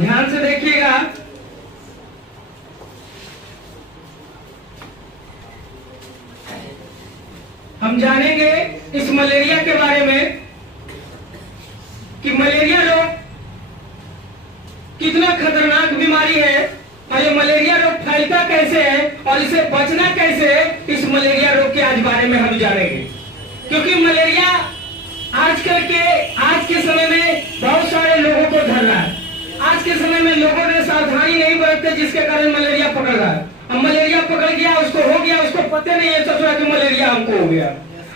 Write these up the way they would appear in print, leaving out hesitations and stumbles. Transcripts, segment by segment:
ध्यान से देखिएगा। हम जानेंगे इस मलेरिया के बारे में कि मलेरिया रोग कितना खतरनाक बीमारी है और ये मलेरिया रोग फैलता कैसे है और इसे बचना कैसे है। इस मलेरिया रोग के आज बारे में हम जानेंगे, क्योंकि मलेरिया आज के समय में बहुत सारे लोगों को धर रहा है। आज के समय में लोगों ने सावधानी नहीं बरतते, जिसके कारण मलेरिया पकड़ रहा है। अब मलेरिया पकड़ गया, उसको हो गया, उसको पता नहीं है, सोच रहा कि मलेरिया हमको हो गया।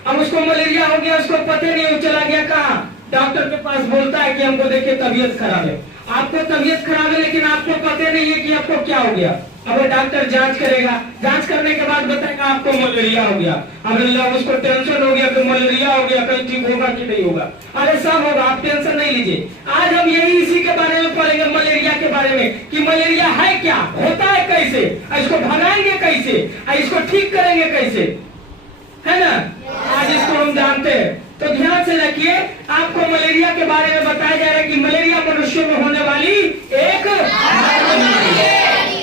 अब उसको मलेरिया हो गया, उसको पता नहीं, वो चला गया कहाँ, डॉक्टर के पास, बोलता है कि हमको देखिए तबीयत खराब है। आपको तबीयत खराब है लेकिन आपको पता नहीं है कि आपको क्या हो गया। अब डॉक्टर जांच करेगा, जांच करने के बाद बताएगा आपको मलेरिया हो गया। अब उसको टेंशन हो गया कि मलेरिया हो गया, कहीं ठीक होगा कि नहीं होगा। अरे सब होगा, आप टेंशन नहीं लीजिए। आज हम यही इसी के बारे में पढ़ेंगे, मलेरिया के बारे में कि मलेरिया है क्या, होता है कैसे, इसको भगाएंगे कैसे, इसको ठीक करेंगे कैसे, है ना। आज इसको हम जानते हैं। तो ध्यान से रखिए, आपको मलेरिया के बारे में बताया जा रहा है कि मलेरिया मनुष्यों में होने वाली एक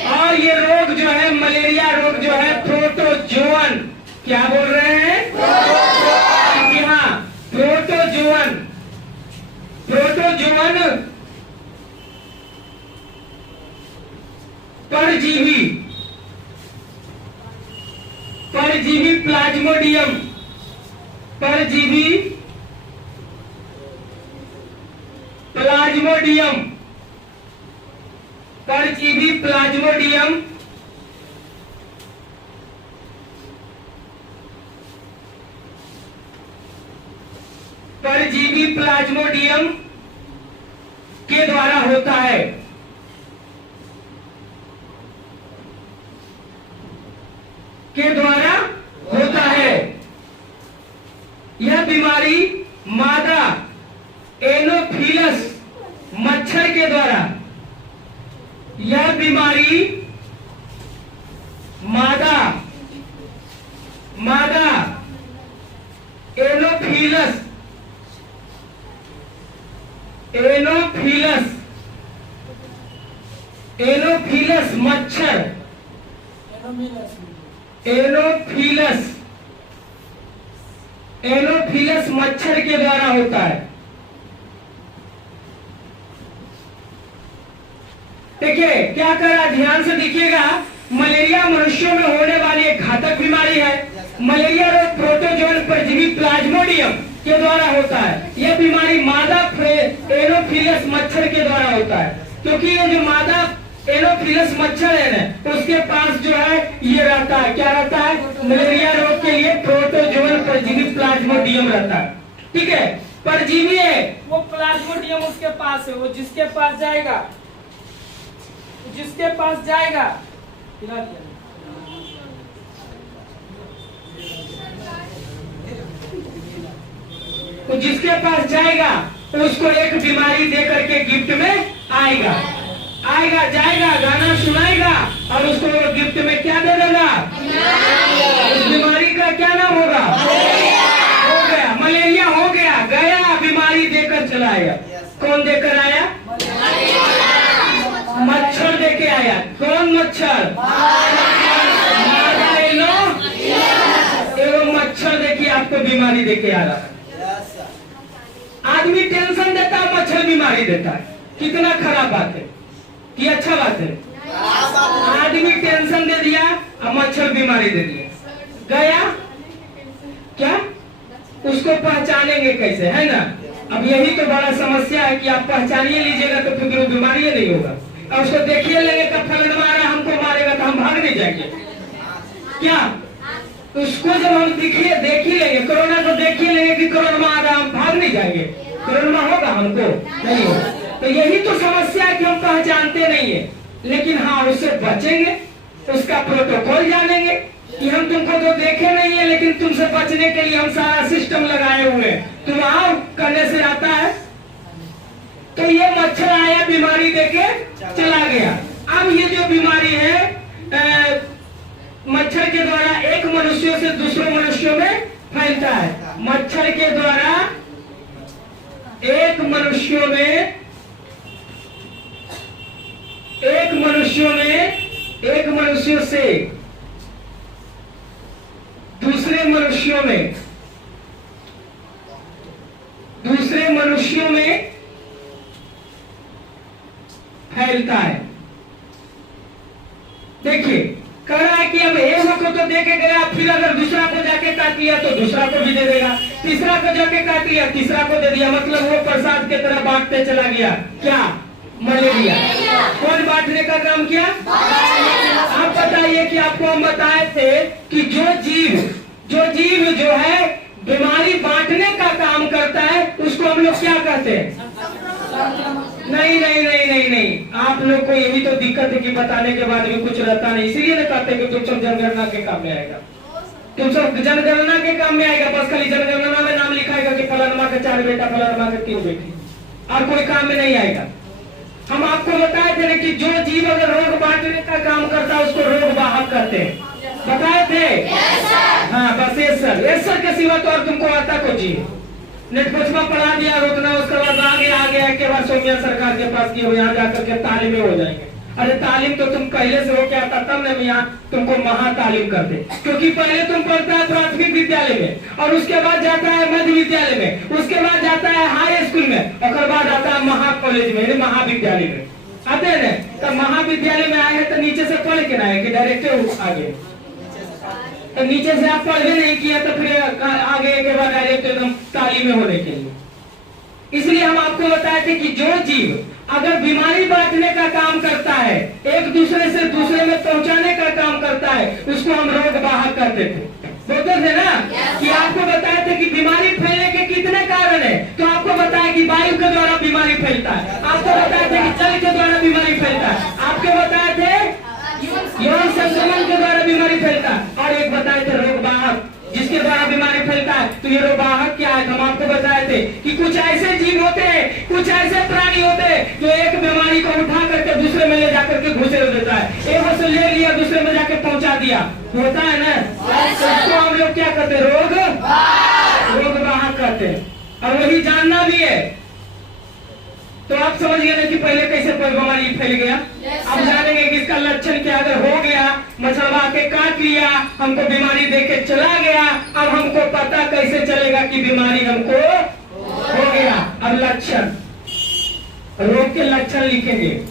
और ये रोग जो है, मलेरिया रोग जो है प्रोटोजोअन, क्या बोल रहे हैं, जी हाँ, प्रोटोजोअन। प्रोटोजोअन परजीवी, परजीवी प्लाज्मोडियम, परजीवी प्लाज्मोडियम, परजीवी प्लाज्मोडियम परजीवी प्लाज्मोडियम के द्वारा होता है। के द्वारा होता है। यह बीमारी मादा एनोफिलस मच्छर के द्वारा, यह बीमारी मादा एनोफिलस मच्छर, एनोफिलस मच्छर के द्वारा होता है। देखिए क्या करा, ध्यान से देखिएगा। मलेरिया मनुष्यों में होने वाली एक घातक बीमारी है। मलेरिया रोग प्रोटोजोअन परजीवी प्लाज्मोडियम के द्वारा होता है। यह बीमारी मादा एनोफिलस मच्छर के द्वारा होता है, क्योंकि ये जो मादा एनोफिलस मच्छर है ना, उसके पास जो है ये रहता है, क्या रहता है, मलेरिया रोग के लिए प्रोटोजोअन परजीवी प्लाज्मोडियम रहता है। ठीक है, परजीवी है वो, प्लाज्मोडियम उसके पास है, वो जिसके पास जाएगा तो जिसके पास जाएगा उसको एक बीमारी दे करके गिफ्ट में आएगा, जाएगा, गाना सुनाएगा और उसको गिफ्ट में क्या दे देगा, उस बीमारी का क्या नाम होगा, हो गया मलेरिया, हो गया, गया, बीमारी देकर चला आया। कौन देकर आया, मच्छर देके आया। कौन मच्छर, एवं मच्छर देखिए आपको बीमारी देके आ रहा है। आदमी टेंशन देता है, मच्छर बीमारी देता है। कितना खराब बात है कि अच्छा बात है। आदमी टेंशन दे दिया और मच्छर बीमारी दे दिया, गया क्या, उसको पहचानेंगे कैसे, है ना। अब यही तो बड़ा समस्या है कि आप पहचानिए लीजिएगा तो फिर बीमारी नहीं होगा। और उसको देखिए लेंगे तो फलन मारा हमको मारेगा तो हम भाग नहीं जाएंगे क्या। उसको जब हम देख ही लेंगे, कोरोना को देख ही लेंगे कि कोरोना आ रहा, हम भाग नहीं जाएंगे, कोरोना होगा हमको नहीं होगा। तो यही तो समस्या है कि हम पहचानते नहीं है, लेकिन हाँ उससे बचेंगे, उसका प्रोटोकॉल जानेंगे कि हम तुमको तो देखे नहीं है, लेकिन तुमसे बचने के लिए हम सारा सिस्टम लगाए हुए हैं, तुम आओ करने से आता है। तो ये मच्छर आया, बीमारी देके चला गया। अब ये जो बीमारी है मच्छर के द्वारा एक मनुष्यों से दूसरे मनुष्यों में फैलता है। मच्छर के द्वारा एक मनुष्यों में मनुष्यों से दूसरे मनुष्यों में फैलता है। देखिए, कह रहा है कि अब एक को तो दे के गया, फिर अगर दूसरा को जाके काट लिया तो दूसरा को भी दे देगा, तीसरा को जाके काट लिया तीसरा को दे दिया, मतलब वो प्रसाद की तरह बांटते चला गया। क्या? मलेरिया। कौन बांटने का काम किया? आप बताइए कि आपको हम बताए थे कि जो जीव जो है बीमारी बांटने का काम करता है उसको हम लोग क्या कहते हैं? नहीं, आप लोग को यही तो दिक्कत है कि बताने के बाद भी कुछ रहता नहीं, इसीलिए ना कहते कि तुम सब जनगणना के काम में आएगा, तुम सब जनगणना के काम में आएगा। बस खाली जनगणना में नाम लिखाएगा कि फलानमा के 4 बेटा, फलानमा के 3 बेटी, और कोई काम में नहीं आएगा। हम आपको बताए थे कि जो जीव अगर रोग बांटने का काम करता है उसको रोग वाहक कहते हैं। बताए थे? हाँ, बस ये सर के सिवा तो और तुमको आता को जी नेटपुचमा पढ़ा दिया रोकना, उसके बाद आगे के बाद सोनिया सरकार के पास की यहाँ जाकर के तालीम में हो जाएंगे। अरे तालीम तो तुम पहले से हो क्या था, तब ने यहाँ तुमको महातालीम करते, क्योंकि पहले तुम पढ़ता है प्राथमिक विद्यालय में, और उसके बाद जाता है मध्य विद्यालय में, उसके बाद जाता है हाई स्कूल में, और बाद आता है महा कॉलेज में, महाविद्यालय में आते हैं ना। तब महाविद्यालय में आए हैं तो नीचे से पढ़ के ना आए कि डायरेक्ट आगे, तो नीचे से आप पढ़ नहीं किया तो फिर आगे के बाद डायरेक्ट एकदम तालीम में होने के लिए। इसलिए हम आपको बताए थे कि जो जीव अगर बीमारी बांटने का काम करता है, एक दूसरे से दूसरे में पहुंचाने का काम करता है, उसको हम रोग वाहक कहते थे। बोलते थे ना कि आपको बताए थे कि बीमारी फैलने के कितने कारण है, तो आपको बताया कि वायु के द्वारा बीमारी फैलता है, आपको बताए थे कि जल के द्वारा बीमारी फैलता है, आपको बताए थे यौन संक्रमण के द्वारा बीमारी फैलता है, और एक बताए थे रोग वाहक जिसके द्वारा बीमारी फैलता है। तो ये रोग वाहक क्या है? हम आपको बताए थे कि कुछ ऐसे जीव होते हैं, कुछ ऐसे प्राणी होते हैं जो एक बीमारी को उठा करके दूसरे में ले जाकर के घुसे देता है, एक से ले लिया दूसरे में जाके पहुंचा दिया, होता है ना। तो हम लोग क्या कहते हैं? रोग वाहक कहते हैं। और वही जानना भी है। तो आप समझ गए कि पहले कैसे बीमारी फैल गया। अब जानेंगे कि इसका लक्षण क्या। अगर हो गया, मछलवा के काट लिया, हमको बीमारी देके चला गया, अब हमको पता कैसे चलेगा कि बीमारी हमको हो गया। अब लक्षण, रोग के लक्षण लिखेंगे।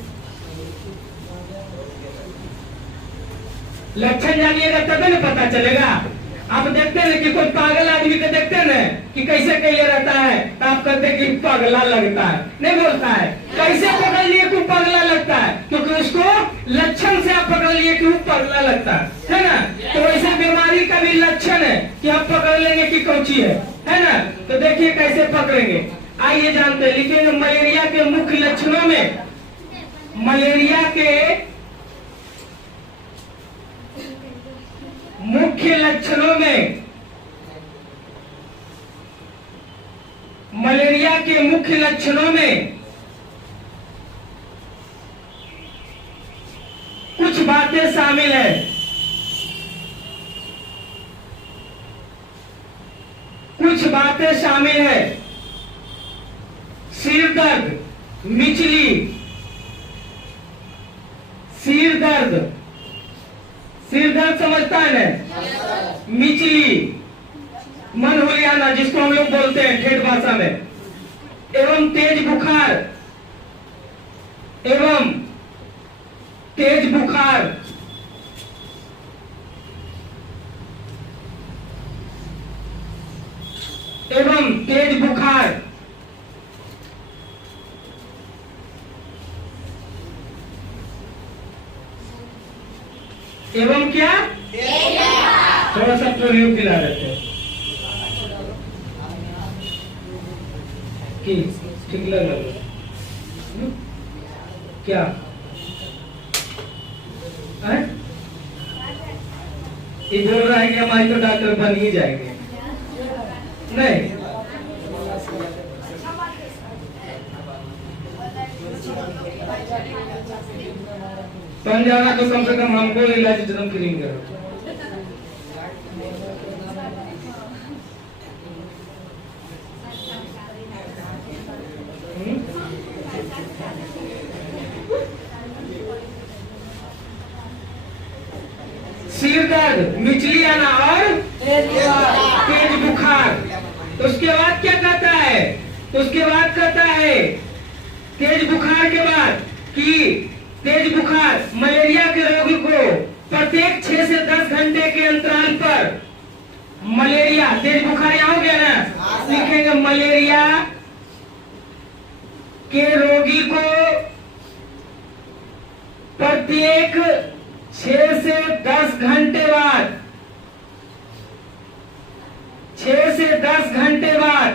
लक्षण जानिएगा तभी ना पता चलेगा। आप देखते हैं कि कोई पागल आदमी को देखते हैं ना कि कैसे कैले रहता है, तो आप कहते हैं कि पगला लगता है, नहीं बोलता है। कैसे पकड़ लिए कि पगला लगता है? क्योंकि उसको लक्षण से आप पकड़ लिए कि वो पगला लगता है ना। तो वैसे बीमारी का भी लक्षण है कि आप पकड़ लेंगे कि कौची है ना। तो देखिए कैसे पकड़ेंगे, आइए जानते हैं। लिखेंगे मलेरिया के मुख्य लक्षणों में, मलेरिया के मुख्य लक्षणों में, मलेरिया के मुख्य लक्षणों में कुछ बातें शामिल है। कुछ बातें शामिल है। सिर दर्द, मिचली, सिर दर्द समझता है ना, मिचली, मन हुलियाना जिसको हम लोग बोलते हैं ठेठ भाषा में, एवं तेज बुखार, एवं तेज बुखार, एवं तेज बुखार, एवं क्या? थोड़ा सा पोलियो पिला देते हैं कि ठीक लग रहा है क्या है? ये बोल रहा है कि हमारे तो डॉक्टर बन ही जाएंगे। नहीं, बन जाना तो कम से कम हमको इलाज जन्म फ्री करो। दर्द, मिचली आना और तेज बुखार। उसके बाद क्या कहता है? उसके बाद कहता है तेज बुखार के बाद कि तेज बुखार मलेरिया के रोगी को प्रत्येक 6 से 10 घंटे के अंतराल पर मलेरिया, तेज बुखार यहाँ हो गया ना, लिखेंगे मलेरिया के रोगी को प्रत्येक 6 से 10 घंटे बाद 6 से 10 घंटे बाद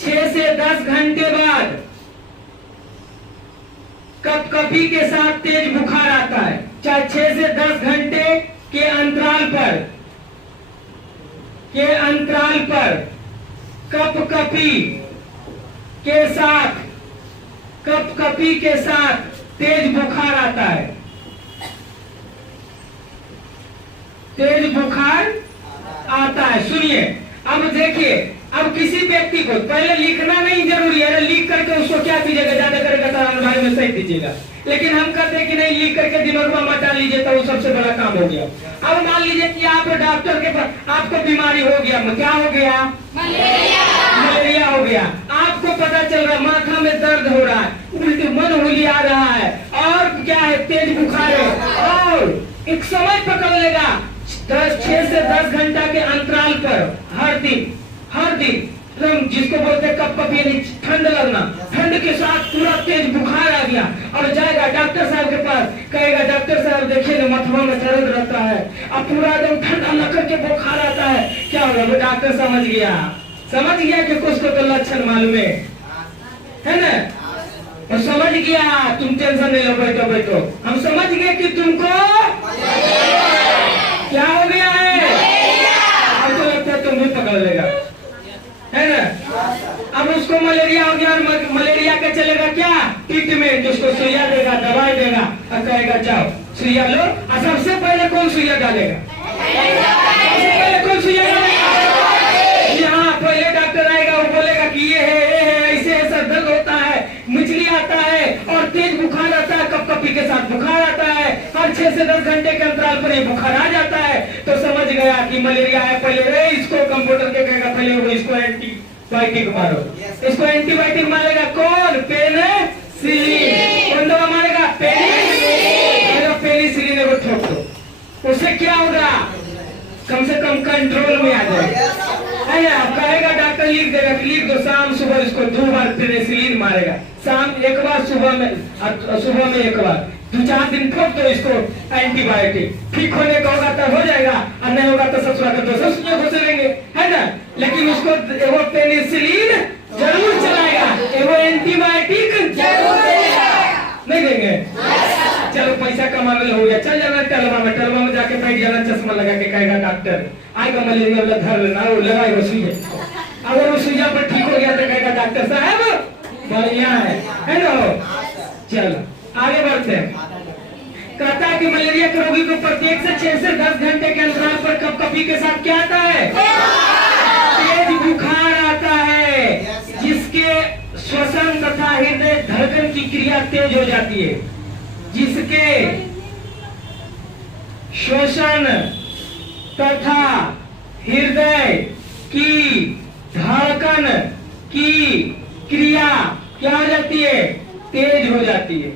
6 से 10 घंटे बाद कपकपी के साथ तेज बुखार आता है, चाहे 6 से 10 घंटे के अंतराल पर कपकपी के साथ तेज बुखार आता है, तेज बुखार आता है। सुनिए, अब देखिए, अब किसी व्यक्ति को पहले लिखना नहीं जरूरी है, लिख करके उसको क्या कीजिएगा, ज्यादा करेगा भाई में सही दीजिएगा, लेकिन हम कहते हैं कि नहीं, लिख करके दिमाग में मत डाल लीजिए, तो वो सबसे बड़ा काम हो गया। अब मान लीजिए कि आप डॉक्टर के पास, आपको बीमारी हो गया, क्या हो गया? मलेरिया हो गया। आपको पता चल रहा है माथा में दर्द हो रहा है, उल्टी मन हुली आ रहा है, और क्या है, तेज बुखार है, और एक समय पकड़ लेगा 6 से 10 घंटा के अंतराल पर हर दिन जिसको बोलते हैं कपकपी, यानी ठंड लगना, ठंड के साथ पूरा तेज बुखार आ गया, और जाएगा डॉक्टर साहब के पास, कहेगा डॉक्टर साहब देखिए ना, मथुआ में दर्द रहता है, अब पूरा एकदम ठंडा लग के बुखार आता है, क्या होगा? वो डॉक्टर समझ गया कि कुछ तो लक्षण मालूम है ना, और समझ गया, तुम टेंशन नहीं लो, बैठो, हम समझ गए कि तुमको क्या हो गया है, अब तो लगता है तुम भी पकड़ लेगा, है ना। अब उसको मलेरिया हो गया, और मलेरिया का चलेगा क्या? ट्रीटमेंट, उसको सुइया देगा, दवाई देगा, और कहेगा जाओ सुइया लो। और सबसे पहले कौन सुइया डालेगा? सबसे पहले कौन सुइया डालेगा? यहाँ पहले डॉक्टर आएगा, वो बोलेगा कि ये है, ऐसे सर दर्द होता है, मिचली आता है, और तेज बुखार आता है, कपकपी के साथ बुखार आता है, हर 6 से 10 घंटे के अंतराल पर ये बुखार आ जाता है, तो समझ गया कि मलेरिया है। पहले इसको कंप्यूटर के कहेगा, पहले इसको एंटीबायोटिक मारो, इसको एंटीबायोटिक मारेगा कौन? पेनिसिलिन। कौन दवा मारेगा? पेनिसिलिन को ठोक दो, उससे क्या होगा? कम से कम कंट्रोल में आ जाएगा, है ना। कहेगा डॉक्टर लिख देगा, लिख दो, शाम सुबह इसको 2 बार पेनिसिलिन मारेगा, शाम 1 बार, सुबह में 1 बार, 2-4 दिन ठोक दो इसको एंटीबायोटिक, ठीक होने का होगा तो हो जाएगा, और नहीं होगा तो ससुरा के दोस्त सुइया घुसेंगे, है ना। लेकिन उसको वो पेनिसिलिन जरूर चलाएगा, वो एंटीबायोटिक जरूर देगा, नहीं देंगे? चलो पैसा कमाने हो गया, चल जाना टलवा में जाके बैठ जाना, चश्मा लगा के, कहेगा डॉक्टर आएगा मलेरिया वाला धर लेना, वो लगाएगा सुइया, अगर वो सुइया पर ठीक हो गया तो कहेगा डॉक्टर साहब बढ़िया है ना। चलो आगे बढ़ते हैं। कहता है कि मलेरिया के रोगी को प्रत्येक से 6 से 10 घंटे के अंतराल पर कपकपी के साथ क्या आता है? तेज बुखार आता है, जिसके श्वसन तथा हृदय धड़कन की क्रिया तेज हो जाती है, जिसके श्वसन तथा हृदय की धड़कन की क्रिया क्या हो जाती है? तेज हो जाती है।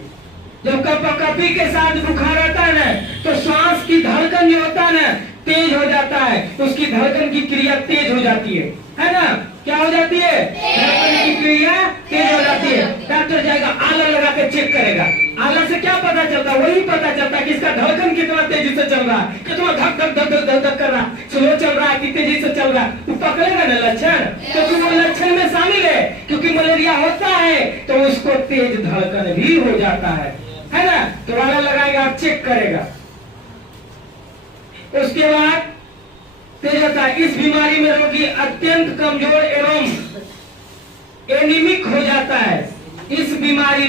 जब कपकपी के साथ बुखार आता है ना, तो श्वास की धड़कन जो होता है ना, तेज हो जाता है, उसकी धड़कन की क्रिया तेज हो जाती है ना। क्या हो जाती है? धड़कन की क्रिया तेज हो जाती है। डॉक्टर जाएगा, आला लगा के चेक करेगा, आला से क्या पता चलता है? वही पता चलता है कि इसका धड़कन कितना तेजी से चल रहा है, कितना धक धक धक धक धक कर रहा है, स्लो चल रहा है कि तेजी से चल रहा है। वो पकड़ेगा ना लक्षण, क्योंकि वो लक्षण में शामिल है, क्योंकि मलेरिया होता है तो उसको तेज धड़कन भी हो जाता है ना। तो आला लगाएगा, चेक करेगा, उसके बाद तेज होता है। इस बीमारी में रोगी अत्यंत कमजोर एवं एनीमिक हो जाता है। इस बीमारी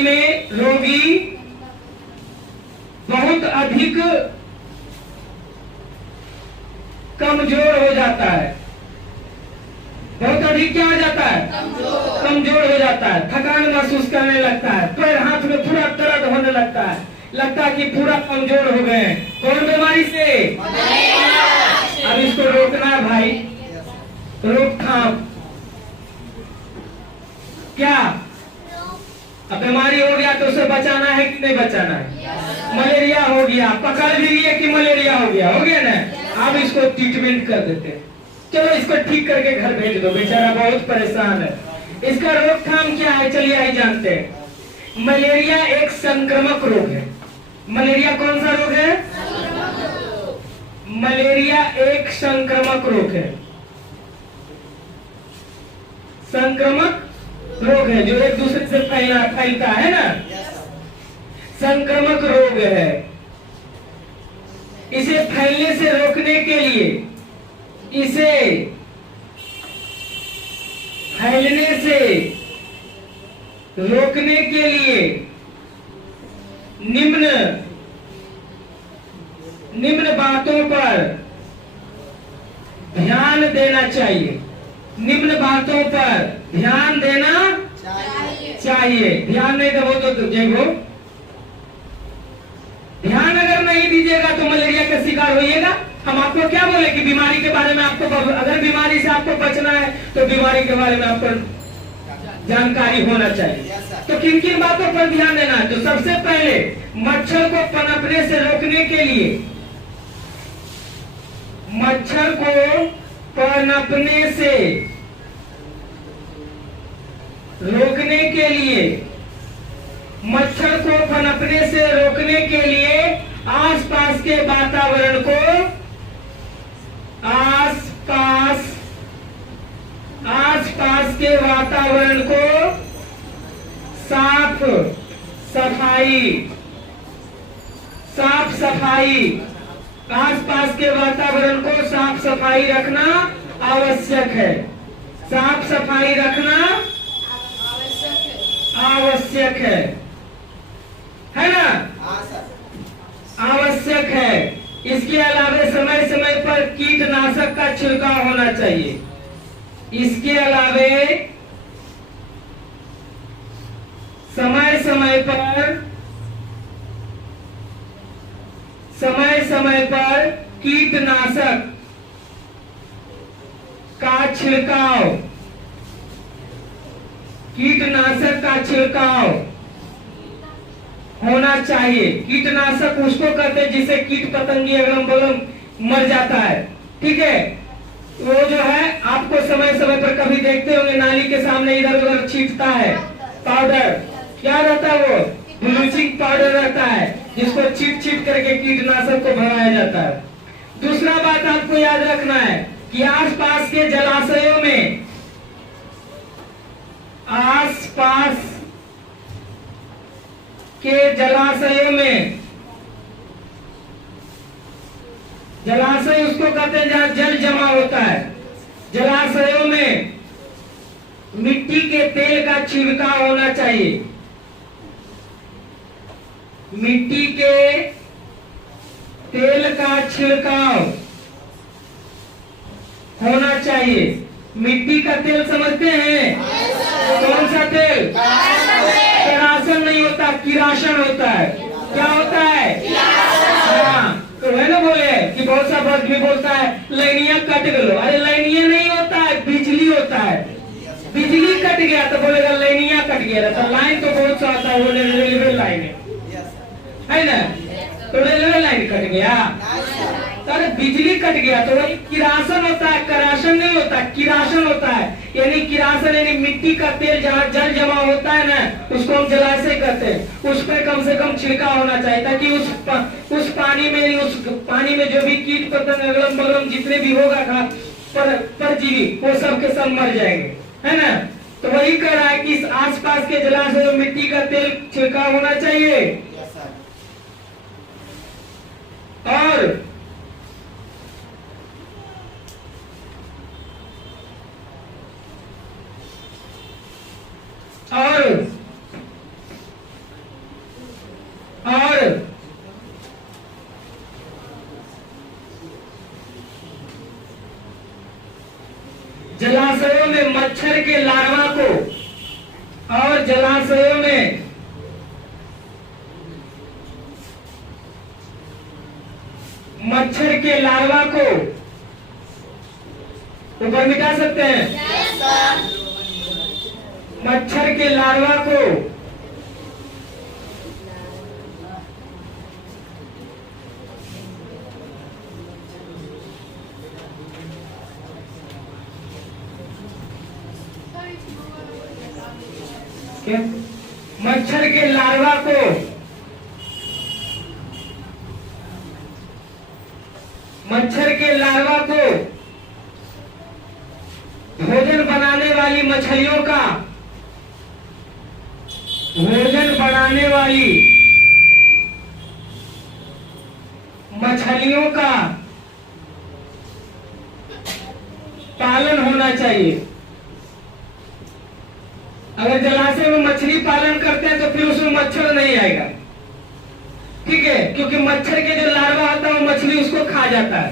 में रोगी बहुत अधिक कमजोर हो जाता है, बहुत शरीर क्या हो जाता है? कमजोर हो जाता है, थकान महसूस करने लगता है, पैर हाथ में पूरा दर्द होने लगता है, लगता है कि पूरा कमजोर हो गए हैं। कौन बीमारी से? अब इसको रोकना है भाई, रोकथाम क्या? अब बीमारी हो गया तो उसे बचाना है कि नहीं बचाना है? मलेरिया हो गया, पकड़ भी लिए कि मलेरिया हो गया ना, अब इसको ट्रीटमेंट कर देते हैं। चलो इसको ठीक करके घर भेज दो, बेचारा बहुत परेशान है। इसका रोकथाम क्या है? चलिए आई जानते हैं। मलेरिया एक संक्रामक रोग है। मलेरिया कौन सा रोग है? मलेरिया एक संक्रामक रोग है। संक्रामक रोग है जो एक दूसरे से फैलता है ना, संक्रामक रोग है। इसे फैलने से रोकने के लिए, इसे फैलने से रोकने के लिए निम्न बातों पर ध्यान देना चाहिए। निम्न बातों पर ध्यान देना चाहिए। ध्यान नहीं दो तो देखो, ध्यान अगर नहीं दीजिएगा तो मलेरिया का शिकार होइएगा। हम आपको क्या बोले कि बीमारी के बारे में आपको, अगर बीमारी से आपको बचना है तो बीमारी के बारे में आपको जानकारी होना चाहिए। तो किन किन बातों पर ध्यान देना है? तो सबसे पहले मच्छर को पनपने से रोकने के लिए, मच्छर को पनपने से रोकने के लिए, मच्छर को पनपने से रोकने के लिए आसपास के वातावरण को, आसपास के वातावरण को साफ सफाई, आसपास के वातावरण को साफ सफाई रखना आवश्यक है। साफ सफाई रखना आवश्यक है ना? आवश्यक है। इसके अलावा समय समय पर कीटनाशक का छिड़काव होना चाहिए। इसके अलावा समय पर कीटनाशक का छिड़काव होना चाहिए। कीटनाशक उसको कहते हैं जिसे कीट पतंगी अगलम बगलम मर जाता है, ठीक है? वो जो है आपको समय समय पर कभी देखते होंगे नाली के सामने इधर उधर छींटता है पाउडर, क्या रहता है वो? ब्लीचिंग पाउडर रहता है, जिसको छीट करके कीटनाशक को भगाया जाता है। दूसरा बात आपको याद रखना है कि आसपास के जलाशयों में, आसपास के जलाशयों में, जलाशय उसको कहते हैं जहां जल जमा होता है, जलाशयों में मिट्टी के तेल का छिड़काव होना चाहिए। मिट्टी के तेल का छिड़काव होना चाहिए। मिट्टी का तेल समझते हैं? कौन सा तेल? किरासन नहीं होता, किरासन होता है। क्या होता है? हाँ, तो है ना, बोले कि बहुत सा वर्ग भी बोलता है लाइनिया कट गलो। अरे लाइनिया नहीं होता है, बिजली होता है। बिजली कट गया तो बोलेगा लाइनिया कट गया। तो लाइन तो बहुत सा आता है, वो रेलवे लाइन है ना? तो रेलवे लाइन कट गया, अरे बिजली कट गया तो वही किरासन होता है, करासन नहीं होता, किरासन होता है। यानी किरासन यानी मिट्टी का तेल जहाँ जल जमा होता है ना, उसको हम जलाशय कहते हैं। उस पर कम से कम छिड़काव होना चाहिए ताकि उस पानी में जो भी कीट पतंग अगलम बगलम जितने भी होगा परजीवी, वो सब के सब मर जाएंगे, है ना? तो वही कह रहा है कि इस आसपास के जलाशय में मिट्टी का तेल छिड़काव होना चाहिए। और जलाशयों में मच्छर के लार्वा को और जलाशयों में मच्छर के लार्वा को ऊपर मिटा सकते हैं। मच्छर के लार्वा को मच्छर के लार्वा को मच्छर के लार्वा को भोजन बनाने वाली मछलियों का भोजन बनाने वाली मछलियों का पालन होना चाहिए। अगर जलाशय में मछली पालन करते हैं तो फिर उसमें मच्छर नहीं आएगा, ठीक है, क्योंकि मच्छर के जो लार्वा होता है वो मछली उसको खा जाता है,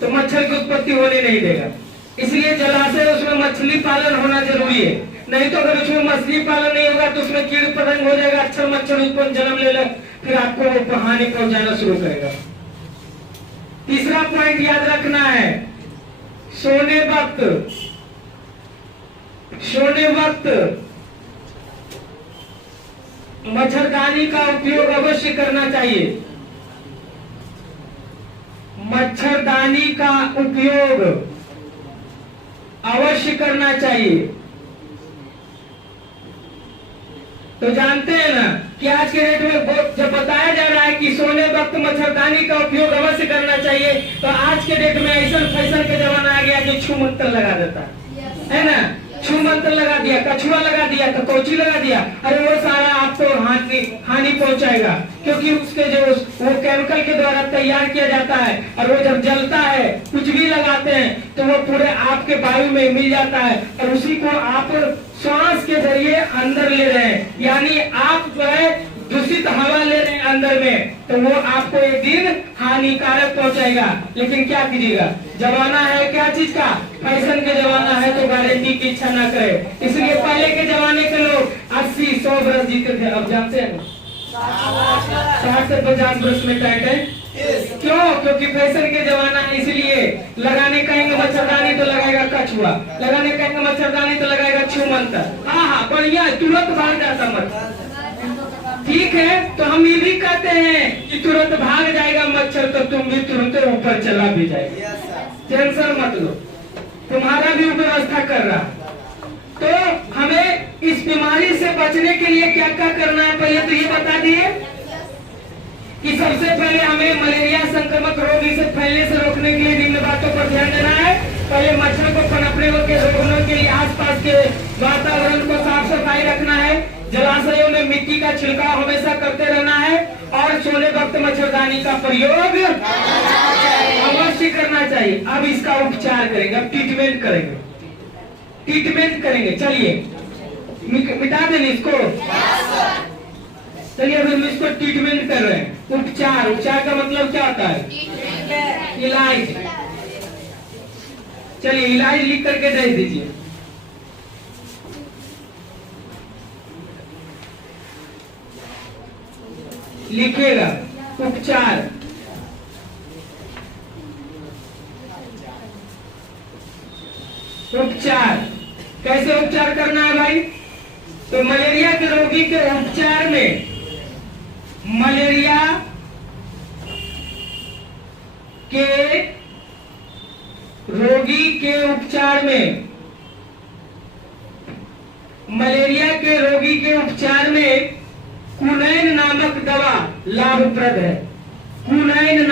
तो मच्छर की उत्पत्ति होने नहीं देगा। इसलिए जलाशय उसमें मछली पालन होना जरूरी है। नहीं तो अगर उसमें मछली पालन नहीं होगा तो उसमें कीड़ पतंग हो जाएगा, अक्षर मच्छर उत्पन्न जन्म ले ले, फिर आपको हानि पहुंचाना शुरू करेगा। तीसरा पॉइंट याद रखना है, सोने वक्त मच्छरदानी का उपयोग अवश्य करना चाहिए। मच्छरदानी का उपयोग अवश्य करना चाहिए। तो जानते हैं ना कि आज के डेट में जब बताया जा रहा है कि सोने वक्त मच्छरदानी का उपयोग अवश्य करना चाहिए, तो आज के डेट में ऐसा फैशन का जमाना आ गया कि छू मंत्र लगा देता है ना। छू मंत्र लगा दिया, कछुआ लगा दिया, तो कोची लगा दिया, अरे वो सारा आपको हानि पहुंचाएगा, क्योंकि उसके जो वो केमिकल के द्वारा तैयार किया जाता है, और वो जब जलता है कुछ भी लगाते हैं तो वो पूरे आपके वायु में मिल जाता है, और उसी को आप श्वास के जरिए अंदर ले रहे हैं, यानी आप जो है दूषित हवा ले रहे हैं अंदर में, तो वो आपको एक दिन हानिकारक पहुंचाएगा। लेकिन क्या कीजिएगा, जमाना है क्या चीज का, फैशन के जमाना है, तो गारंटी की इच्छा ना करे। इसलिए पहले के जमाने के लोग 80-100 वर्ष जीते थे, अब जानते हैं 60 से 50 वर्ष में टाइट है। क्यों? क्योंकि फैशन के जमाना है, इसलिए लगाने कहेंगे मच्छरदानी तो लगाएगा कछुआ, लगाने कहेंगे मच्छरदानी तो लगाएगा छू मंत्र। हाँ, बढ़िया, तुरंत भाग जाता मच्छर। ठीक है, तो हम ये भी कहते हैं कि तुरंत भाग जाएगा मच्छर, तो तुम भी तुरंत ऊपर चला भी जाएगा। टेंशन मत लो, तुम्हारा भी व्यवस्था कर रहा। तो हमें इस बीमारी से बचने के लिए क्या क्या करना है, पहले तो ये बता दिए कि सबसे पहले हमें मलेरिया संक्रमक रोग इसे फैलने से रोकने के लिए निम्न बातों पर ध्यान देना है। पहले मच्छर को पनपने के रोकने के लिए आसपास के वातावरण को साफ सफाई रखना है, जलाशयों में मिट्टी का छिड़काव हमेशा करते रहना है, और सोने वक्त मच्छरदानी का प्रयोग अवश्य करना चाहिए। अब इसका उपचार करेंगे, अब ट्रीटमेंट करेंगे। चलिए मिटा देंगे इसको। चलिए अभी हम इसको ट्रीटमेंट कर रहे हैं। उपचार का मतलब क्या होता है? इलाज। चलिए इलाज लिख करके दे दीजिए। लिखिएगा उपचार। कैसे उपचार करना है भाई? तो मलेरिया के रोगी के उपचार में मलेरिया के रोगी के उपचार में कुनैन नामक दवा लाभप्रद है। कुनैन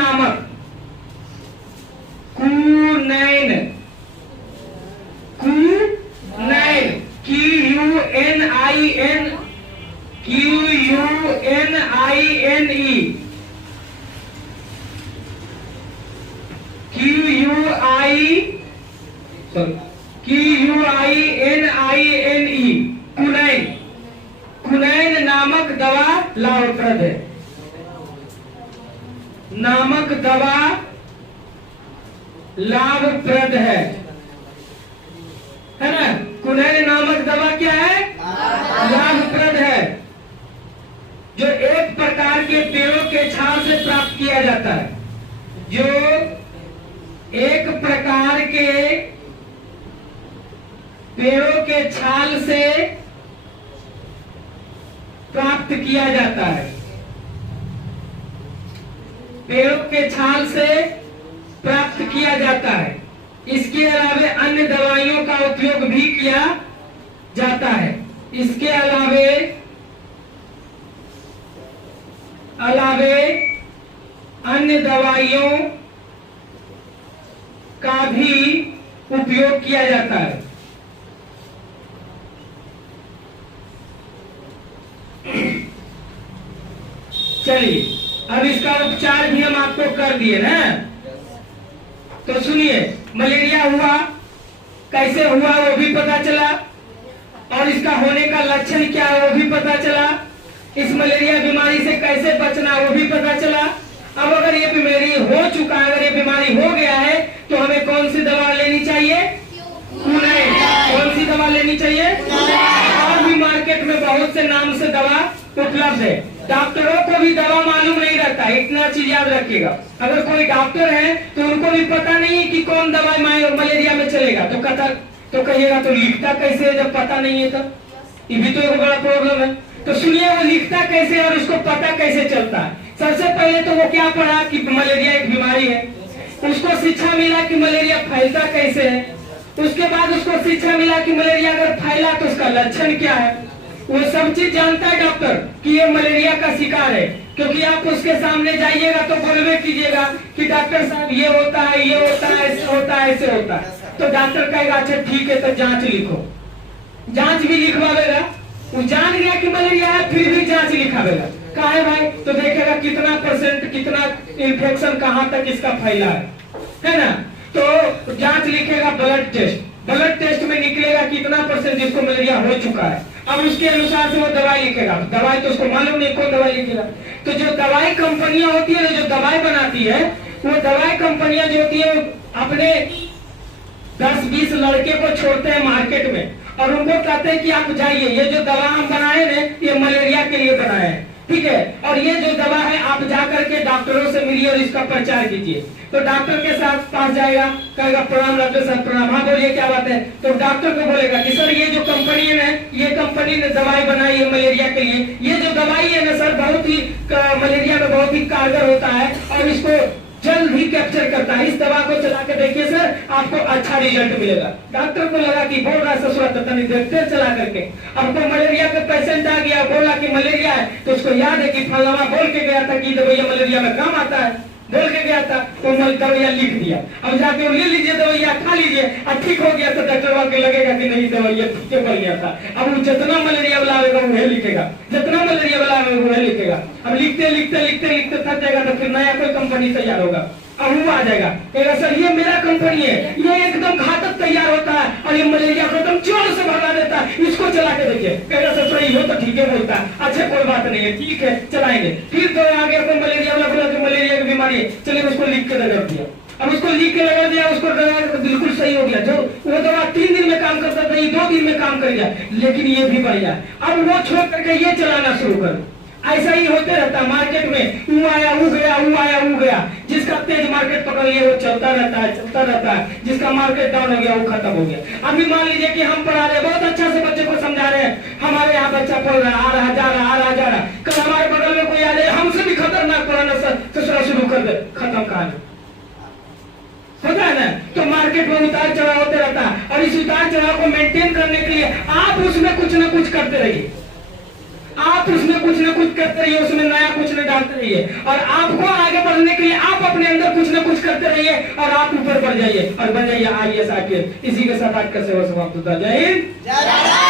कुनैन नामक दवा लाभप्रद है। किया जाता है, जो एक प्रकार के पेड़ों के छाल से प्राप्त किया जाता है। पेड़ों के छाल से प्राप्त किया जाता है। इसके अलावे अन्य दवाइयों का उपयोग भी किया जाता है। इसके अलावे अन्य दवाइयों का भी उपयोग किया जाता है। चलिए, अब इसका उपचार भी हम आपको कर दिए ना। तो सुनिए, मलेरिया हुआ, कैसे हुआ वो भी पता चला, और इसका होने का लक्षण क्या है वो भी पता चला। इस मलेरिया बीमारी से कैसे बचना वो भी पता चला। अब अगर ये बीमारी हो चुका है, अगर ये बीमारी हो गया है, तो हमें कौन सी दवा लेनी चाहिए? कौन सी दवा लेनी चाहिए? और भी मार्केट में बहुत से नाम से दवा उपलब्ध है। डॉक्टरों को भी दवा मालूम नहीं रहता, इतना चीज याद रखिएगा। अगर कोई डॉक्टर है तो उनको भी पता नहीं है कि कौन दवा मलेरिया में चलेगा, तो कहिएगा तो लिखता कैसे है जब पता नहीं है? तब ये भी तो एक बड़ा प्रॉब्लम है। तो सुनिए, वो लिखता कैसे और उसको पता कैसे चलता है? सबसे पहले तो वो क्या पढ़ा कि मलेरिया एक बीमारी है, उसको शिक्षा मिला कि मलेरिया फैलता कैसे है। उसके बाद उसको शिक्षा मिला कि मलेरिया अगर फैला तो उसका लक्षण क्या है। वो सब चीज जानता है डॉक्टर कि ये मलेरिया का शिकार है। क्योंकि आप उसके सामने जाइएगा तो बोलवे कीजिएगा कि डॉक्टर साहब ये होता है, ये होता है, ऐसे होता है, ऐसे होता है। तो डॉक्टर कहेगा अच्छा ठीक है, तो जांच लिखो। जांच भी लिखवावेगा। वो जान गया कि मलेरिया है, फिर भी जांच लिखावेगा। कहा है भाई? तो देखेगा कितना परसेंट, कितना इन्फेक्शन कहाँ तक इसका फैला है ना। तो जांच लिखेगा, ब्लड टेस्ट। ब्लड टेस्ट में निकलेगा कितना परसेंट जिसको मलेरिया हो चुका है। अब उसके अनुसार से वो दवाई लिखेगा। दवाई तो उसको मालूम नहीं कौन दवाई लिखेगा। तो जो दवाई कंपनियां होती है, जो दवाई बनाती है, वो दवाई कंपनियां जो होती है अपने 10-20 लड़के को छोड़ते हैं मार्केट में और उनको कहते हैं कि आप जाइए, ये जो दवा हम बनाए ने ये मलेरिया के लिए बनाए हैं, ठीक है, और ये जो दवा है आप जाकर के डॉक्टरों से मिलिए और इसका प्रचार कीजिए। तो डॉक्टर के साथ पास जाएगा, कहेगा प्रणाम डॉक्टर साहब, प्रणाम। हाँ बोलिए क्या बात है? तो डॉक्टर को बोलेगा कि सर ये जो कंपनी है, ये कंपनी ने दवाई बनाई है मलेरिया के लिए, ये जो दवाई है ना सर बहुत ही मलेरिया में बहुत ही कारगर होता है और इसको जल्द ही कैप्चर करता है। इस दवा को चला के देखिए सर, आपको अच्छा रिजल्ट मिलेगा। डॉक्टर को लगा कि बोल रहा ससुरा तनी देखते चला करके। अब तो मलेरिया का पेशेंट आ गया, बोला कि मलेरिया है, तो उसको याद है कि फलाना बोल के गया था कि दवाइया मलेरिया में काम आता है, बोल के गया था, तो दवाइया लिख दिया। अब जाके ले लीजिए दवाइया, खा लीजिए, अब ठीक हो गया तो डॉक्टर के लगेगा कि नहीं दवाइया ठीक है, बढ़ गया था। अब वो जितना मलेरिया वाला आएगा वह लिखेगा, जितना मलेरिया वाला आएगा वह लिखेगा। अब लिखते लिखते लिखते लिखते थक जाएगा तो फिर नया कोई कंपनी तैयार होगा। अब वो आ जाएगा, कहेगा सर ये मेरा कंपनी है, ये एकदम घातक तैयार होता है और ये मलेरिया को एकदम जोर से भगा देता है, इसको चला के देखिए। कहेगा सर सही हो तो ठीक है बोलता है, अच्छा कोई बात नहीं है, ठीक है चलाएंगे। फिर तो आ गया कोई मलेरिया वाला, बोला कि मलेरिया की बीमारी है, चलिए उसको लिख के लगा दिया। अब उसको लिख के लगा दिया, उसको लगा तो बिल्कुल सही हो गया। जो वो दवा 3 दिन में काम करता था, ये 2 दिन में काम कर गया, लेकिन ये भी बढ़िया। अब वो छोड़ करके ये चलाना शुरू कर। ऐसा ही होते रहता मार्केट में, वो आया वो गया, वो आया वो गया। जिसका तेज मार्केट पकड़ लिया वो चलता रहता है, चलता रहता है। जिसका मार्केट डाउन हो गया वो खत्म हो गया। अभी मान लीजिए कि हम पढ़ा रहे, बहुत अच्छा से बच्चे को समझा रहे हैं, हमारे यहाँ बच्चा पढ़ रहा, आ रहा जा रहा, आ रहा जा रहा, कल हमारे बगल में कोई आ जाए हमसे भी खतरनाक पढ़ाना ससुरा शुरू कर दे, खत्म कहानी। होता है ना। तो मार्केट में उतार चढ़ाव होते रहता है और इस उतार चढ़ाव को मेंटेन करने के लिए आप उसमें कुछ ना कुछ करते रहिए, आप उसमें कुछ ना कुछ करते रहिए, उसमें नया कुछ न डालते रहिए और आपको आगे बढ़ने के लिए आप अपने अंदर कुछ ना कुछ करते रहिए और आप ऊपर बढ़ जाइए और बन जाइए IAS IPS। इसी के साथ आज का सेवा समाप्त होता है। जय हिंद।